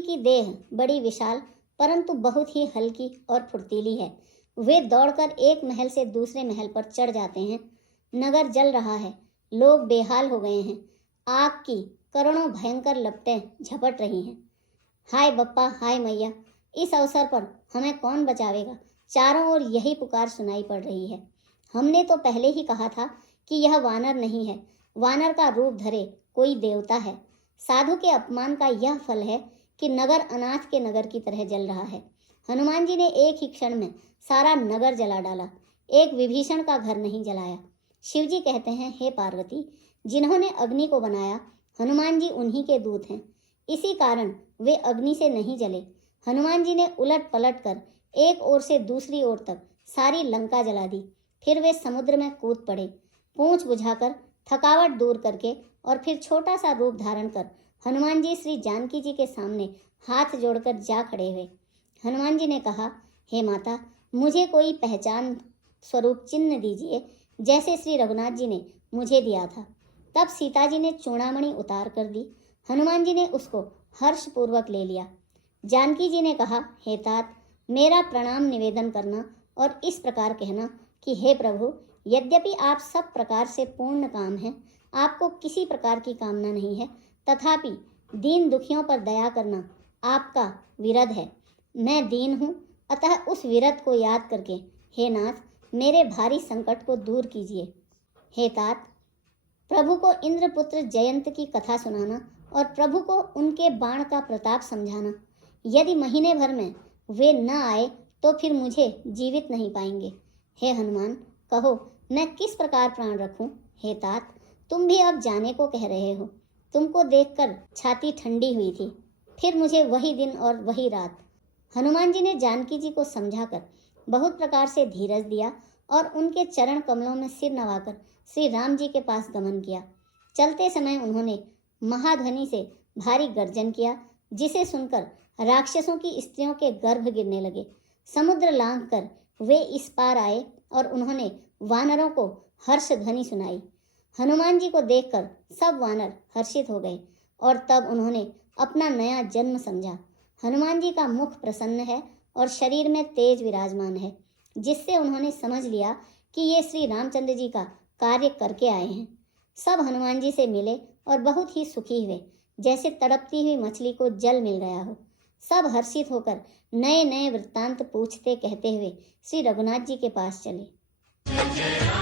जी की देह बड़ी विशाल परंतु बहुत ही हल्की और फुर्तीली है। वे दौड़कर एक महल से दूसरे महल पर चढ़ जाते हैं। नगर जल रहा है, लोग बेहाल हो गए हैं। आग की करोड़ों भयंकर लपटें झपट रही हैं। हाय बप्पा, हाय मैया, इस अवसर पर हमें कौन बचावेगा? चारों ओर यही पुकार सुनाई पड़ रही है। हमने तो पहले ही कहा था कि यह वानर नहीं है, वानर का रूप धरे कोई देवता है। साधु के अपमान का यह फल है कि नगर अनाथ के नगर की तरह जल रहा है। हनुमान जी ने एक ही क्षण में सारा नगर जला डाला, एक विभीषण का घर नहीं जलाया। शिव जी कहते हैं, हे पार्वती, जिन्होंने अग्नि को बनाया हनुमान जी उन्हीं के दूत हैं, इसी कारण वे अग्नि से नहीं जले। हनुमान जी ने उलट पलट कर एक ओर से दूसरी ओर तक सारी लंका जला दी। फिर वे समुद्र में कूद पड़े, पूंछ बुझाकर थकावट दूर करके, और फिर छोटा सा रूप धारण कर हनुमान जी श्री जानकी जी के सामने हाथ जोड़कर जा खड़े हुए। हनुमान जी ने कहा, हे माता, मुझे कोई पहचान स्वरूप चिन्ह दीजिए, जैसे श्री रघुनाथ जी ने मुझे दिया था। तब सीता जी ने चूड़ामणि उतार कर दी। हनुमान जी ने उसको हर्षपूर्वक ले लिया। जानकी जी ने कहा, हे तात, मेरा प्रणाम निवेदन करना और इस प्रकार कहना कि हे प्रभु, यद्यपि आप सब प्रकार से पूर्ण काम हैं, आपको किसी प्रकार की कामना नहीं है, तथापि दीन दुखियों पर दया करना आपका विरध है। मैं दीन हूँ, अतः उस विरध को याद करके हे नाथ, मेरे भारी संकट को दूर कीजिए। हे तात, प्रभु को इंद्रपुत्र जयंत की कथा सुनाना और प्रभु को उनके बाण का प्रताप समझाना। यदि महीने भर में वे न आए तो फिर मुझे जीवित नहीं पाएंगे। हे हनुमान, कहो मैं किस प्रकार प्राण रखूं? हे तात, तुम भी अब जाने को कह रहे हो। तुमको देखकर छाती ठंडी हुई थी। फिर मुझे वही दिन और वही रात। हनुमान जी ने जानकी जी को समझाकर बहुत प्रकार से धीरज दिया और उनके चरण कमलों में सिर नवाकर श्री राम जी के पास गमन किया। चलते समय उन्होंने महाध्वनि से भारी गर्जन किया, जिसे सुनकर राक्षसों की स्त्रियों के गर्भ गिरने लगे। समुद्र लांघकर वे इस पार आए और उन्होंने वानरों को हर्ष ध्वनि सुनाई। हनुमान जी को देखकर सब वानर हर्षित हो गए और तब उन्होंने अपना नया जन्म समझा। हनुमान जी का मुख प्रसन्न है और शरीर में तेज विराजमान है, जिससे उन्होंने समझ लिया कि ये श्री रामचंद्र जी का कार्य करके आए हैं। सब हनुमान जी से मिले और बहुत ही सुखी हुए, जैसे तड़पती हुई मछली को जल मिल गया हो। सब हर्षित होकर नए नए वृत्तांत पूछते कहते हुए श्री रघुनाथ जी के पास चले।